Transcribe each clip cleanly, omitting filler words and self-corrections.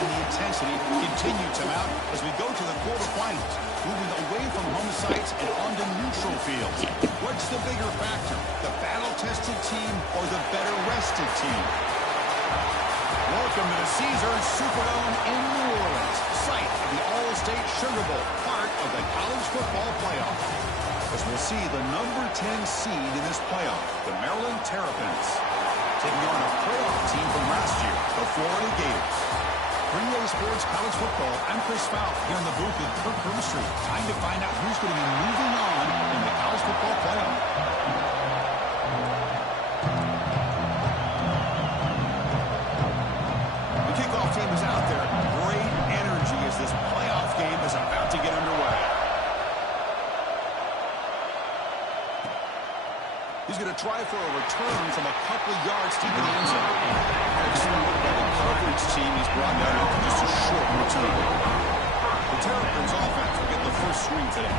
and the intensity continue to mount as we go to the quarterfinals, moving away from home sites and onto neutral fields. What's the bigger factor, the battle-tested team or the better-rested team? Welcome to the Caesars Superdome in New Orleans, site of the All-State Sugar Bowl, part of the college football playoff. As we'll see the number 10 seed in this playoff, the Maryland Terrapins, taking on a playoff team from last year, the Florida Gators. 3A Sports College Football, I'm Chris Fout here in the booth with Kirk Herbstreit. Time to find out who's going to be moving on in the college football playoff. The kickoff team is out there. Great energy as this playoff game is about to get underway. He's going to try for a return from a couple of yards deep in the end zone. Excellent work by the coverage team. He's brought down after just a short return. The Terrapins offense will get the first swing today.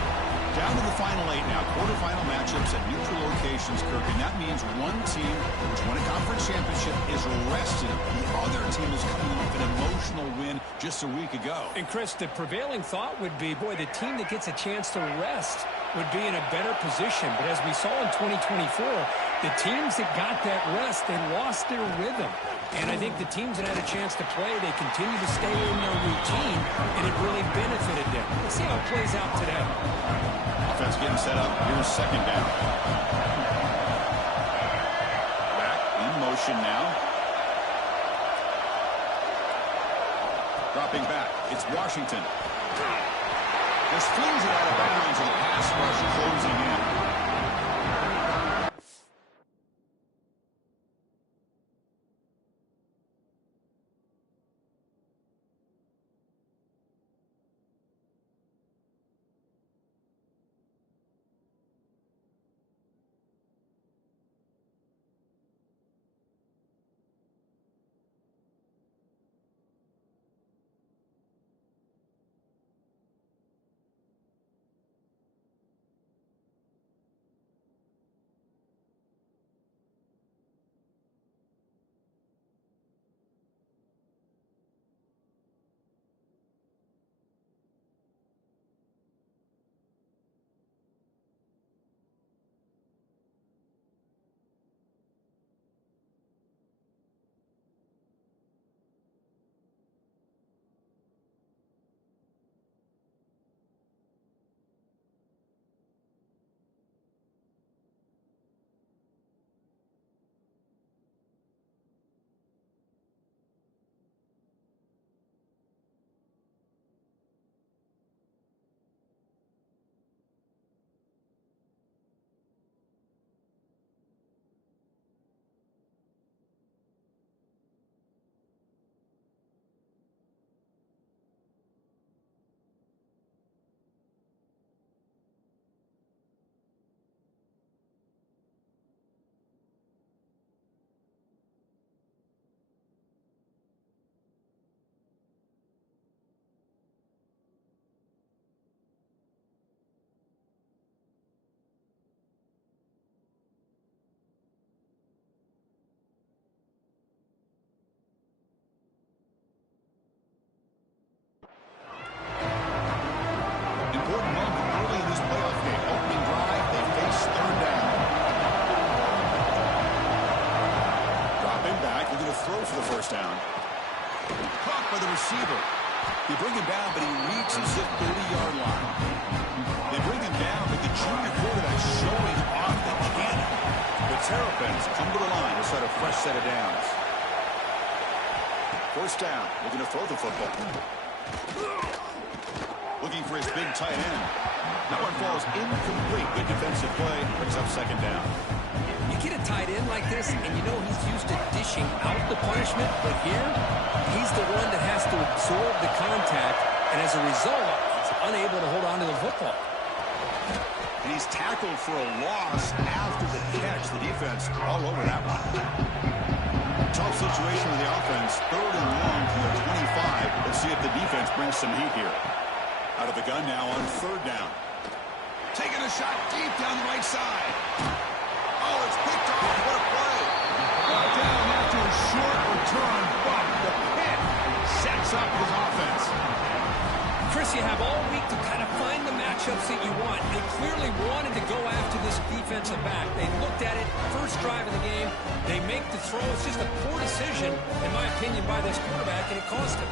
Down to the final 8 now. Quarterfinal matchups at neutral locations, Kirk. And that means one team which won a conference championship is rested. The other team is coming off an emotional win just a week ago. And, Chris, the prevailing thought would be, boy, the team that gets a chance to rest would be in a better position. But as we saw in 2024, the teams that got that rest, they lost their rhythm. And I think the teams that had a chance to play, they continue to stay in their routine, and it really benefited them. Let's see how it plays out today. Offense getting set up. Here's second down. Back in motion now. Dropping back. It's Washington. Just flings it out of bounds and pass rush closing in. Receiver. They bring him down, but he reaches the 30-yard line. They bring him down, but the junior quarterback showing off the cannon. The Terrapins come to the line to set a fresh set of downs. First down, looking to throw the football. Looking for his big tight end. That one falls incomplete. Good defensive play. Brings up second down. You get a tight end like this, and you know he's used to dishing out the punishment, but here, he's the one that has to absorb the contact, and as a result, he's unable to hold on to the football. And he's tackled for a loss after the catch. The defense all over that one. Tough situation with the offense. Third and long from the 25. Let's see if the defense brings some heat here. Out of the gun now on third down. Taking a shot deep down the right side. Oh, it's picked off. What a play. Brought down after a short return, but the pick sets up Chris, you have all week to kind of find the matchups that you want. They clearly wanted to go after this defensive back. They looked at it, first drive of the game. They make the throw. It's just a poor decision, in my opinion, by this quarterback, and it cost him.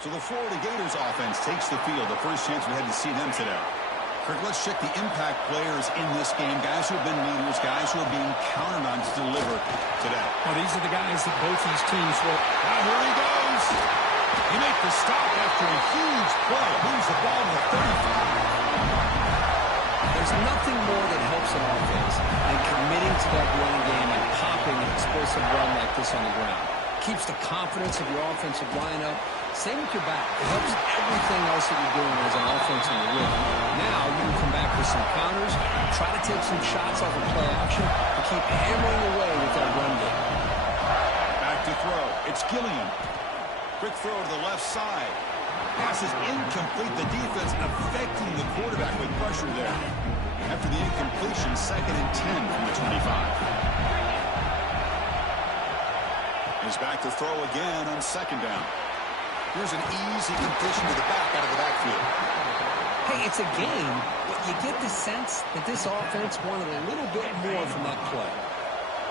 So the Florida Gators offense takes the field. The first chance we had to see them today. Kirk, let's check the impact players in this game. Guys who have been leaders, guys who are being counted on to deliver today. Well, these are the guys that both these teams will. Now here he goes. He makes the stop after a huge play. Moves the ball to the 35. There's nothing more that helps an offense than committing to that running game and popping an explosive run like this on the ground. Keeps the confidence of your offensive lineup. Same with your back. It helps everything else that you're doing as an offense in the rhythm. Now you can come back with some counters, try to take some shots off of play action, and keep hammering away with that run game. Back to throw. It's Gilliam. Quick throw to the left side. Pass is incomplete. The defense affecting the quarterback with pressure there. After the incompletion, 2nd and 10 from the 25. He's back to throw again on 2nd down. Here's an easy completion to the back out of the backfield. Hey, it's a game, but you get the sense that this offense wanted a little bit more from that play.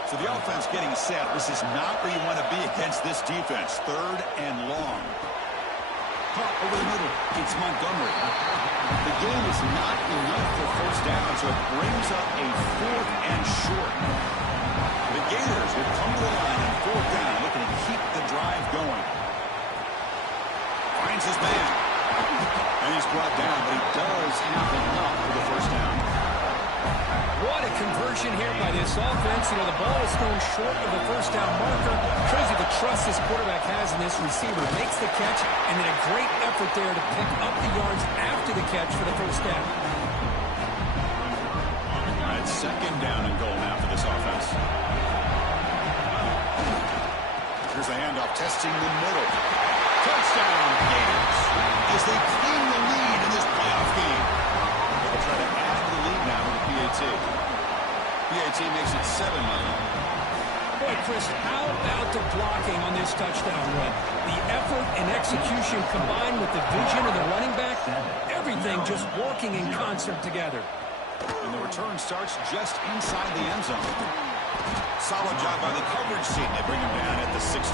So the offense getting set. This is not where you want to be against this defense. 3rd and long. Caught over the middle. It's Montgomery. The game is not enough for first down, so it brings up a 4th and short. The Gators will come to the line on 4th down, looking to keep the drive going. Finds his man. And he's brought down, but he does have enough for the first down. What a conversion here by this offense. You know, the ball is thrown short of the first down marker. Shows you the trust this quarterback has in this receiver. Makes the catch, and then a great effort there to pick up the yards after the catch for the first down. All right, 2nd down and goal now for this offense. Here's the handoff, testing the middle. Touchdown, Gators, as they clean the lead in this playoff game. They'll try to add to the lead now with the PAT. PAT makes it 7-0. Boy, Chris, how about the blocking on this touchdown run? The effort and execution combined with the vision of the running back, everything just working in concert together. And the return starts just inside the end zone. Solid job by the coverage team. They bring him down at the 16.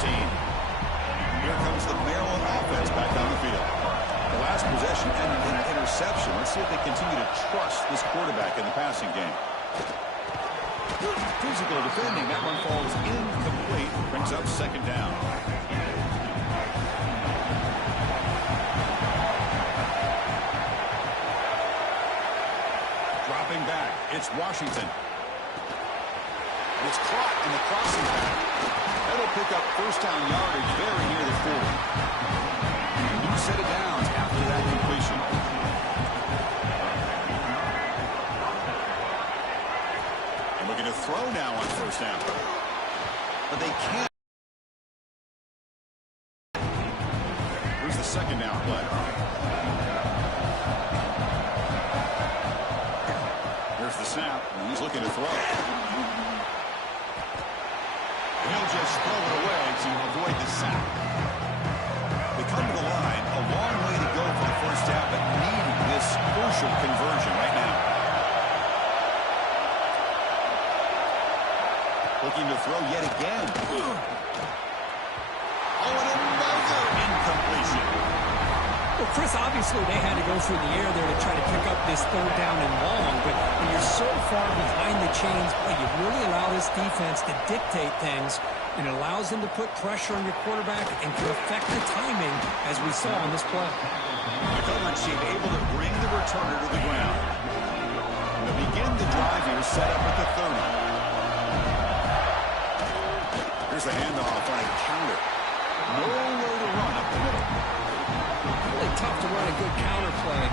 Here comes the Maryland offense back on the field. The last possession ended in an interception. Let's see if they continue to trust this quarterback in the passing game. Physical defending. That one falls incomplete. Brings up 2nd down. Dropping back. It's Washington. It's caught in the crossing path. That'll pick up first down yardage very near the 40. New set of downs after that completion. And looking to throw now on first down. But they can't. Here's the 2nd down play. Here's the snap, and he's looking to throw. He'll just throw it away to avoid the sack. They come to the line, a long way to go for the first down, but needing this crucial conversion right now. Looking to throw yet again. Oh, and another incompletion. Well, Chris, obviously they had to go through the air there to try to pick up this 3rd down and long, but when you're so far behind the chains, well, you really allow this defense to dictate things, and it allows them to put pressure on your quarterback and can affect the timing, as we saw on this play. The coverage team able to bring the returner to the ground. And to begin the drive here, set up at the 30. Here's the handoff on a counter. Nowhere to run up the middle. Really tough to run a good counter play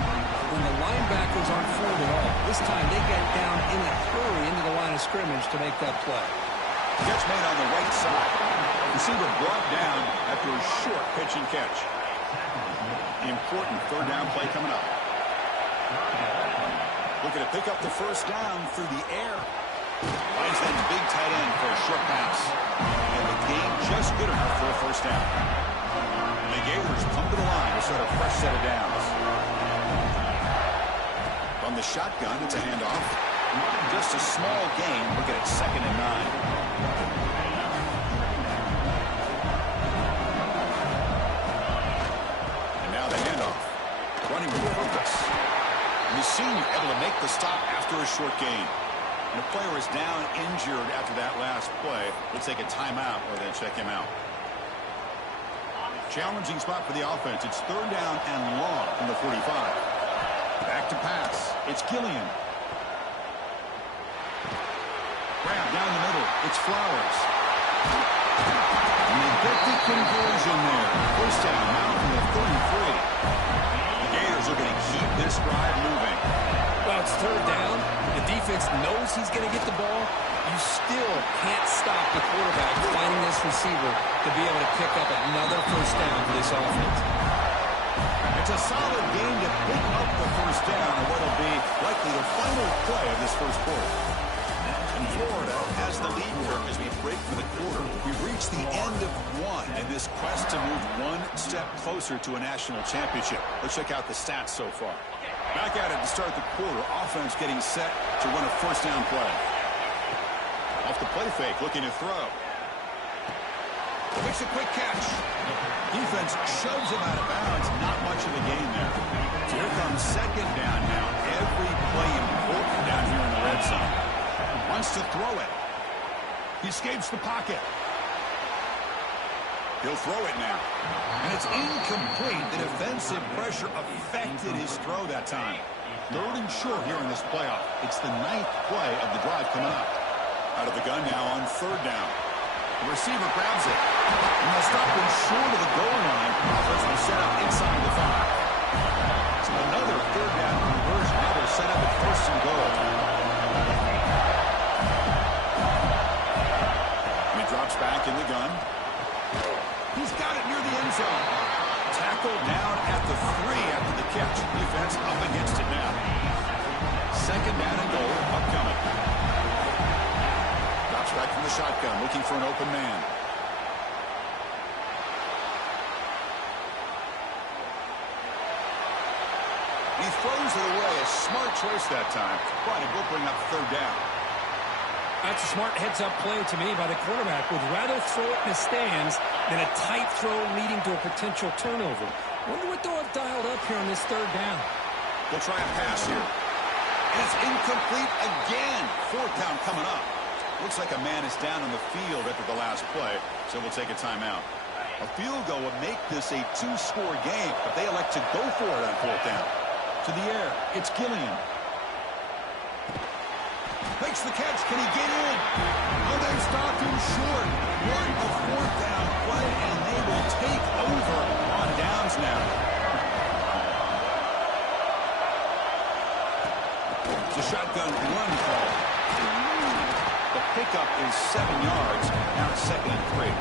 when the linebackers aren't forward at all. This time they get down in a hurry into the line of scrimmage to make that play. Catch made on the right side. Receiver brought down after a short pitch and catch. Important 3rd down play coming up. Looking to pick up the first down through the air. Finds that big tight end for a short pass. And the game just good enough for a first down. And the Gators come to the line to start a fresh set of downs. From the shotgun, it's a handoff. Just a small gain. Looking at 2nd and 9. Running with purpose. And the senior able to make the stop after a short gain. And the player is down injured after that last play. Let's take a timeout or then check him out. Challenging spot for the offense. It's 3rd down and long from the 45. Back to pass. It's Gillian. Grab down the middle. It's Flowers. And they get the conversion there. First down now from the 33. Are going to keep this drive moving. Well, it's 3rd down. The defense knows he's going to get the ball. You still can't stop the quarterback finding this receiver to be able to pick up another first down for this offense. It's a solid game to pick up the first down on what will be likely the final play of this first quarter. And Florida has the lead here as we break for the quarter. We've reached the end of one in this quest to move one step closer to a national championship. Let's check out the stats so far. Back at it to start the quarter. Offense getting set to run a first down play. Off the play fake, looking to throw. Makes a quick catch. Defense shoves him out of bounds. Not much of a gain there. So here comes 2nd down now. Every play important down here in the red zone. Wants to throw it. He escapes the pocket. He'll throw it now. And it's incomplete. The defensive pressure affected his throw that time. 3rd and short here in this playoff. It's the 9th play of the drive coming up. Out of the gun now on 3rd down. The receiver grabs it. And they'll stop him short of the goal line. Offense will set up inside the 5. So another 3rd down conversion. Now they're set up at 1st and goal. Drops back in the gun. He's got it near the end zone. Tackled down at the 3 after the catch. Defense up against it now. 2nd down and goal upcoming. Drops back from the shotgun, looking for an open man. He throws it away. A smart choice that time. But it will bring up 3rd down. That's a smart heads-up play to me by the quarterback. Would rather throw it in the stands than a tight throw leading to a potential turnover. Wonder what they'll have dialed up here on this 3rd down. They'll try a pass here. And it's incomplete again. 4th down coming up. Looks like a man is down on the field after the last play, so we'll take a timeout. A field goal would make this a 2-score game, but they elect to go for it on 4th down. To the air, it's Gillian. Makes the catch. Can he get in? Oh, they've stopped him short. What a 4th down play, and they will take over on downs now. It's a shotgun run play. The pickup is 7 yards. Now it's 2nd and 3.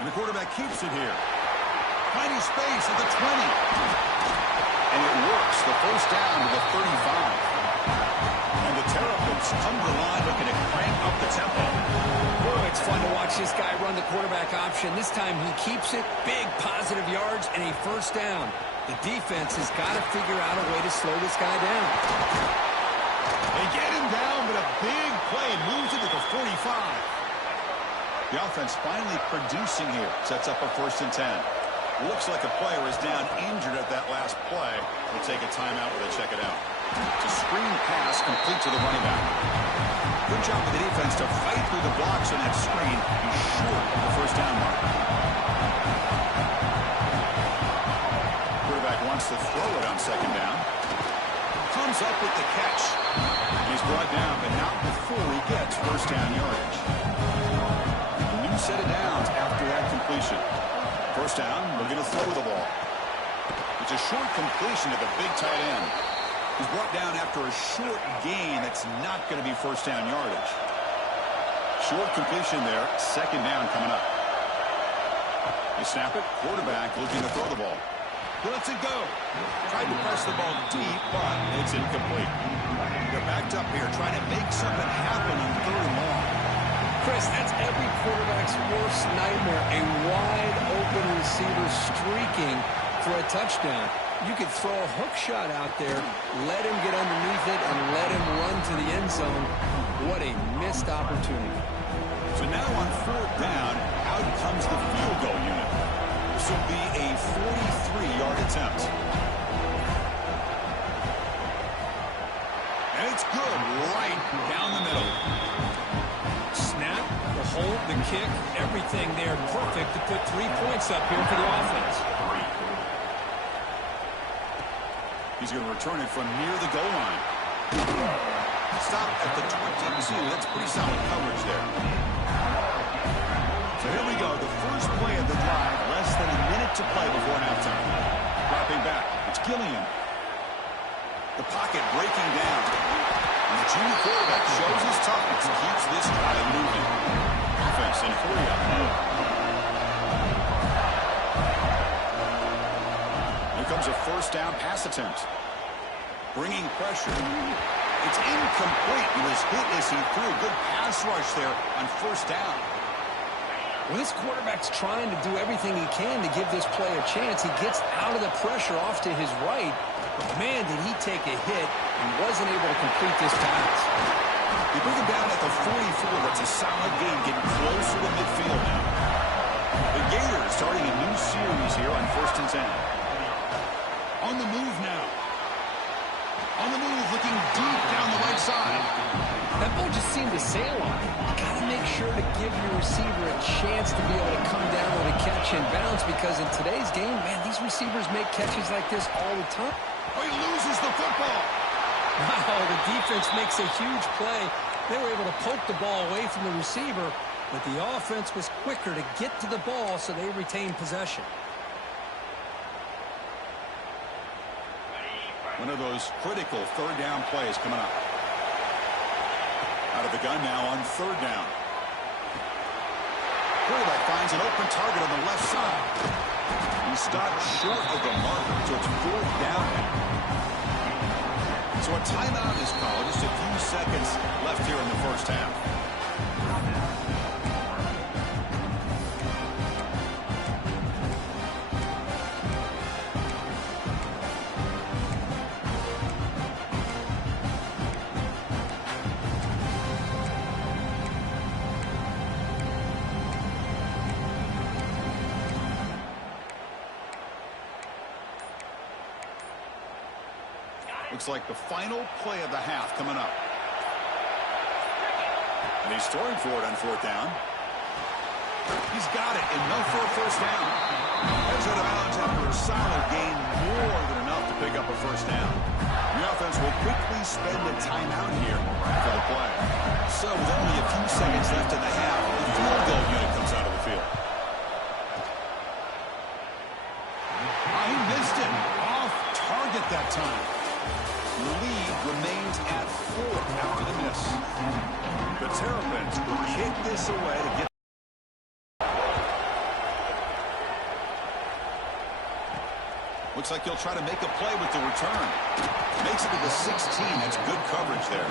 And the quarterback keeps it here. Finding space at the 20. And it works. The first down to the 35. And the Terrapins come to the line looking to crank up the tempo. Boy, it's fun to watch this guy run the quarterback option. This time he keeps it. Big positive yards and a first down. The defense has got to figure out a way to slow this guy down. They get him down, but a big play moves it to the 45. The offense finally producing here. Sets up a 1st and 10. Looks like a player is down injured at that last play. We'll take a timeout where they check it out. It's a screen pass complete to the running back. Good job of the defense to fight through the blocks on that screen. He's short of the first down mark. Quarterback wants to throw it on 2nd down. Comes up with the catch. He's brought down, but not before he gets first down yardage. Set of downs after that completion. First down, we're going to throw the ball. It's a short completion to the big tight end. He's brought down after a short gain that's not going to be first down yardage. Short completion there, 2nd down coming up. They snap it. Quarterback looking to throw the ball. He lets it go. Tried to press the ball deep, but it's incomplete. They're backed up here trying to make something happen on 3rd and long. Chris, that's every quarterback's worst nightmare. A wide-open receiver streaking for a touchdown. You could throw a hook shot out there, let him get underneath it, and let him run to the end zone. What a missed opportunity. So now on 4th down, out comes the field goal unit. This will be a 43-yard attempt. And it's good right down the middle. Snap, the hold, the kick, everything there perfect to put 3 points up here for the offense. He's going to return it from near the goal line. Stop at the 22. That's pretty solid coverage there. So here we go. The first play of the drive. Less than a minute to play before halftime. Dropping back. It's Gilliam. The pocket breaking down. And the junior quarterback shows his toughness. Keeps this drive moving. Offense in hurry-up mode. Here comes a first down pass attempt. Bringing pressure. It's incomplete. He was hit as he threw a good pass rush there on first down. Well, this quarterback's trying to do everything he can to give this play a chance. He gets out of the pressure off to his right. But, man, did he take a hit and wasn't able to complete this pass. You bring him down at the 44. That's a solid gain, getting closer to midfield now. The Gators starting a new series here on 1st and 10. On the move now. On the move, looking deep down the right side. That ball just seemed to sail on him. You got to make sure to give your receiver a chance to be able to come down with a catch and bounce, because in today's game, man, these receivers make catches like this all the time. Oh, he loses the football. Wow, the defense makes a huge play. They were able to poke the ball away from the receiver, but the offense was quicker to get to the ball, so they retained possession. One of those critical 3rd down plays coming up. Out of the gun now on 3rd down. Quarterback finds an open target on the left side. He stopped short of the marker, so it's 4th down now. So a timeout is called. Just a few seconds left here in the first half. Looks like the final play of the half coming up. And he's throwing for it on 4th down. He's got it, enough for a first down. Heads out of bounds after a solid gain, more than enough to pick up a first down. The offense will quickly spend a timeout here for the play. So with only a few seconds left in the half, the field goal unit comes out of the field. He missed it. Off target that time. The lead remains at 4 after the miss. The Terrapins will kick this away to get. Looks like he'll try to make a play with the return. Makes it to the 16. That's good coverage there.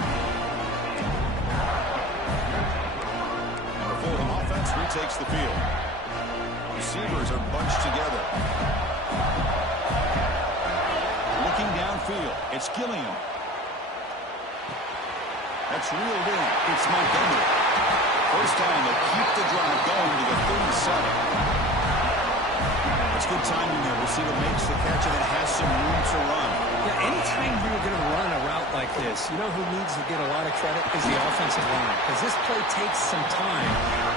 And the Fulham offense retakes the field. Receivers are bunched together. Looking downfield, it's Gilliam. That's reeled in. It's Montgomery. First down, they'll keep the drive going to the 37. It's good timing there. Receiver makes the catch and it has some room to run. Yeah, anytime you're going to run a route like this, you know who needs to get a lot of credit is the offensive line, because this play takes some time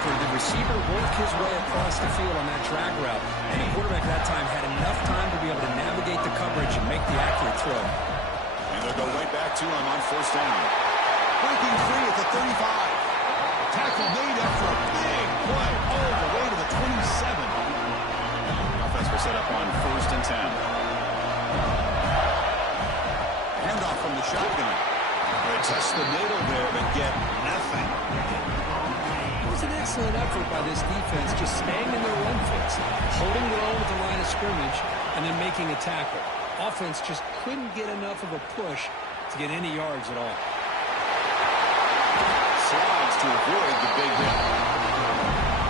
for the receiver to work his way across the field on that drag route, and the quarterback that time had enough time to be able to navigate the coverage and make the accurate throw. And they'll go right back to him on first down. Breaking free at the 35. Tackle made after a big play all the way to the 27. Offense will set up on 1st and 10. Handoff from the shotgun. They test the middle there, but get nothing. It was an excellent effort by this defense, just staying in their run fits, holding their own at the line of scrimmage, and then making a tackle. Offense just couldn't get enough of a push to get any yards at all. Slides to avoid the big hit.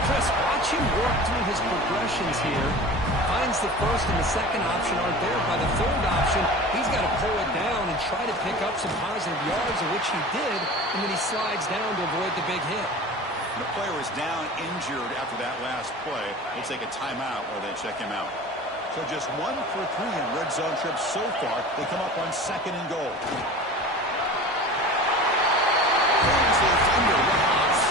Chris, watch him work through his progressions here. Finds the first and the second option aren't there. By the third option, he's got to pull it down and try to pick up some positive yards, of which he did, and then he slides down to avoid the big hit. The player is down injured after that last play. We'll take a timeout while they check him out. So just 1 for 3 in red zone trips so far. They come up on 2nd and goal. There's the defender, Ross.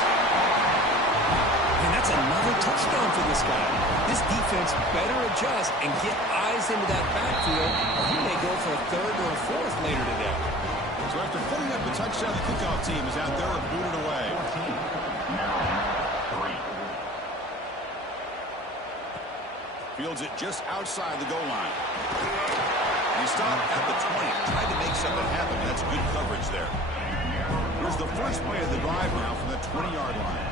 And that's another touchdown for this guy. This defense better adjust and get eyes into that backfield, or he may go for a 3rd or a 4th later today. So after putting up the touchdown, the kickoff team is out there and booted away. Fields it just outside the goal line. He stopped at the 20, tried to make something happen. That's good coverage there. Here's the first play of the drive now from the 20-yard line.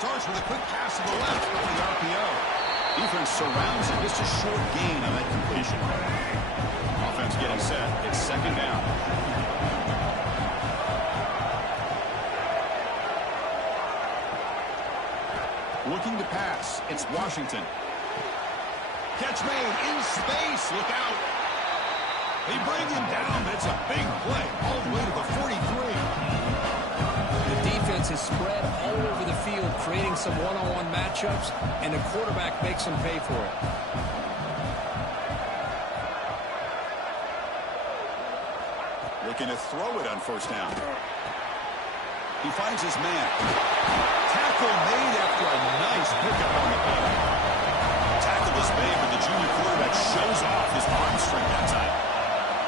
Starts with a quick pass to the left for the RPO. Defense surrounds it. Just a short gain on that completion. Offense getting set. It's 2nd down. Looking to pass. It's Washington. Catch made in space. Look out. They bring him down, but it's a big play all the way to the 43. The defense is spread all over the field, creating some one-on-one matchups, and the quarterback makes them pay for it. Looking to throw it on 1st down. He finds his man. Tackle made after a nice pickup on the play. Tackle is made, but the junior quarterback shows off his arm strength that time.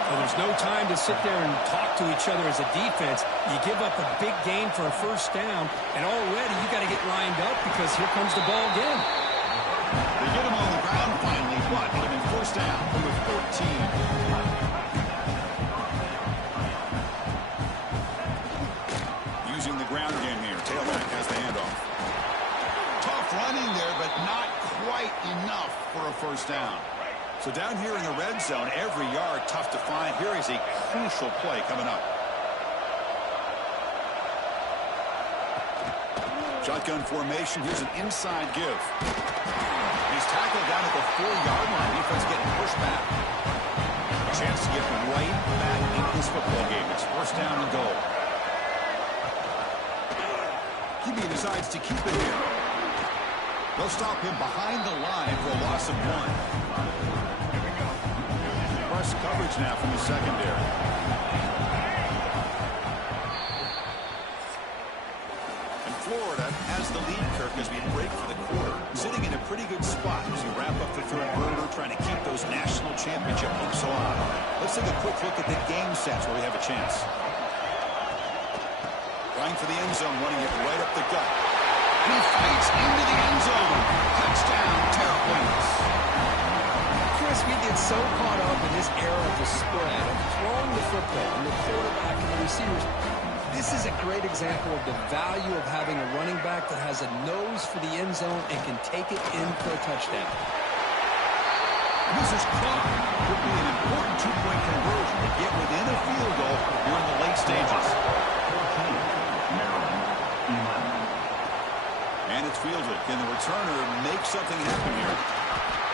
Well, there's no time to sit there and talk to each other as a defense. You give up a big gain for a 1st down, and already you got to get lined up because here comes the ball again. They get him on the ground finally, but put him in 1st down, number 14. Using the ground game here. Tailback has the handoff. Tough running there, but not quite enough for a 1st down. So down here in the red zone, every yard tough to find. Here is a crucial play coming up. Shotgun formation. Here's an inside give. He's tackled down at the 4-yard line. Defense getting pushed back. A chance to get right back into this football game. It's 1st down and goal. QB decides to keep it here. They'll stop him behind the line for a loss of 1. Press coverage now from the secondary. And Florida has the lead, Kirk, as we break for the quarter. Sitting in a pretty good spot as we wrap up the 3rd quarter, trying to keep those national championship hopes alive. Let's take a quick look at the game sets where we have a chance. Trying for the end zone, running it right up the gut. And he fights into the end zone. Touchdown, Terrapins. Chris, we get so caught up in this era of the spread, of throwing the football, and the quarterback and the receivers. This is a great example of the value of having a running back that has a nose for the end zone and can take it in for a touchdown. This is caught. Could be an important 2-point conversion to get within a field goal here in the late stages. And it's fielded. Can the returner make something happen here?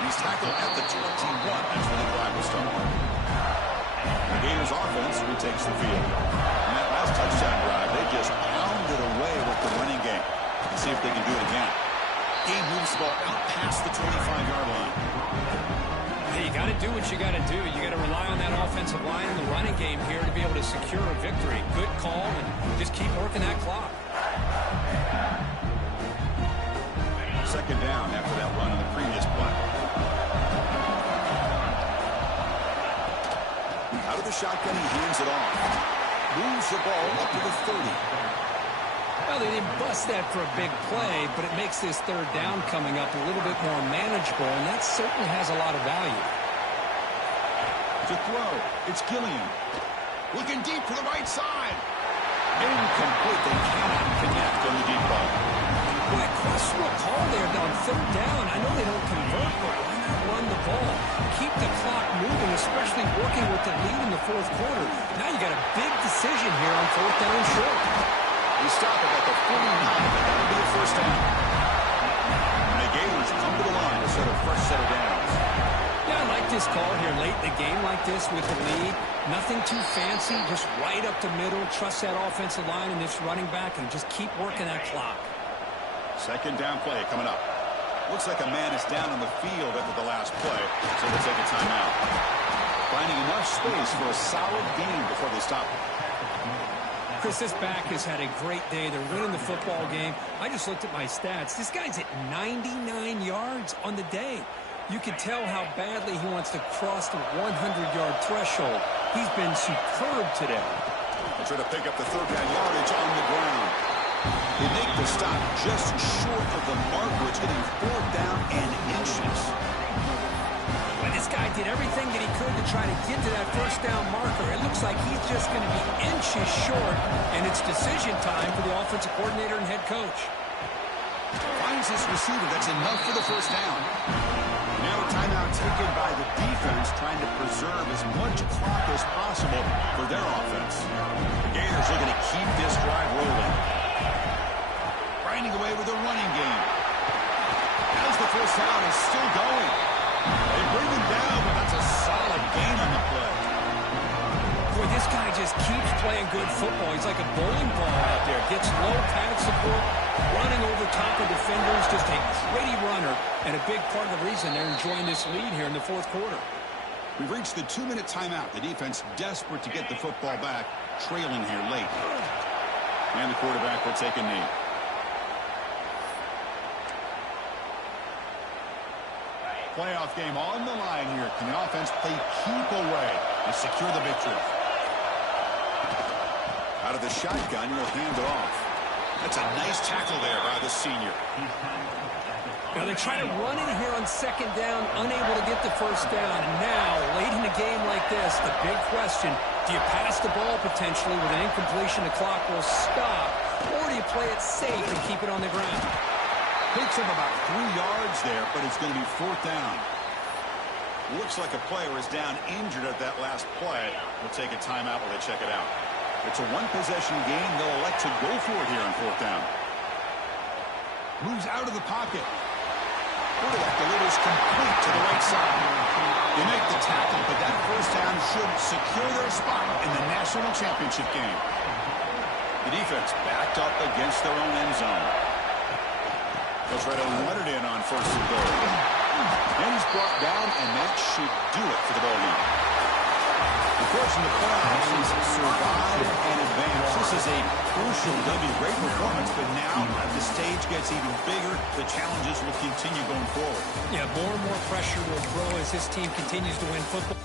He's tackled at the 21. That's where the drive will start. The Gators offense retakes the field. And that last touchdown drive, they just pounded away with the running game. Let's see if they can do it again. Game moves the ball out past the 25-yard line. Hey, you got to do what you got to do. You got to rely on that offensive line and the running game here to be able to secure a victory. Good call, and just keep working that clock. 2nd down after that run on the previous play. Out of the shotgun, he hands it off. Moves the ball up to the 30. Well, they didn't bust that for a big play, but it makes this 3rd down coming up a little bit more manageable, and that certainly has a lot of value. To throw, it's Gilliam. Looking deep to the right side. Incomplete. They cannot connect on the deep ball. Boy, questionable call there on third down. I know they don't convert, but why not run the ball? Keep the clock moving, especially working with the lead in the fourth quarter. Now you got a big decision here on fourth down and short. We stop it at the 49, but that'll be a first down. And the Gators come to the line to set a fresh set of downs. Yeah, I like this call here late in the game like this with the lead. Nothing too fancy, just right up the middle. Trust that offensive line and this running back and just keep working that clock. Second down play coming up. Looks like a man is down on the field after the last play, so we'll take a timeout. Finding enough space for a solid gain before they stop it. Chris, this back has had a great day. They're winning the football game. I just looked at my stats. This guy's at 99 yards on the day. You can tell how badly he wants to cross the 100-yard threshold. He's been superb today. They try to pick up the third down yardage on the ground. They make the stop just short of the marker. It's getting fourth down and inches. But this guy did everything that he could to try to get to that first down marker. It looks like he's just going to be inches short, and it's decision time for the offensive coordinator and head coach. Finds his receiver. That's enough for the first down. Now a timeout taken by the defense, trying to preserve as much clock as possible for their offense. The Gators looking to keep this drive rolling. Grinding away with a running game. As the first down is still going. They bring him down, but that's a solid gain on the play. Boy, this guy just keeps playing good football. He's like a bowling ball out there. Gets low pad support, running over top of defenders, just a gritty runner, and a big part of the reason they're enjoying this lead here in the fourth quarter. We've reached the 2-minute timeout. The defense desperate to get the football back, trailing here late. And the quarterback will take a knee. Playoff game on the line here. Can the offense play keep away and secure the victory? Out of the shotgun, he'll hand it off. That's a nice tackle there by the senior. Now they try to run it here on second down, unable to get the first down. And now, late in a game like this, the big question, do you pass the ball potentially with an incompletion? The clock will stop. Or do you play it safe and keep it on the ground? Picks up about 3 yards there, but it's going to be fourth down. Looks like a player is down injured at that last play. We'll take a timeout while they check it out. It's a one-possession game. They'll elect to go for it here on fourth down. Moves out of the pocket. Quarterback delivers complete to the right side. They make the tackle, but that first down should secure their spot in the national championship game. The defense backed up against their own end zone. They'll try to run it in on first and goal. And he's brought down, and that should do it for the ball game. Of course, in the playoffs, he's survived and advanced. This is a crucial W. Great performance, but now as the stage gets even bigger, the challenges will continue going forward. Yeah, more and more pressure will grow as this team continues to win football.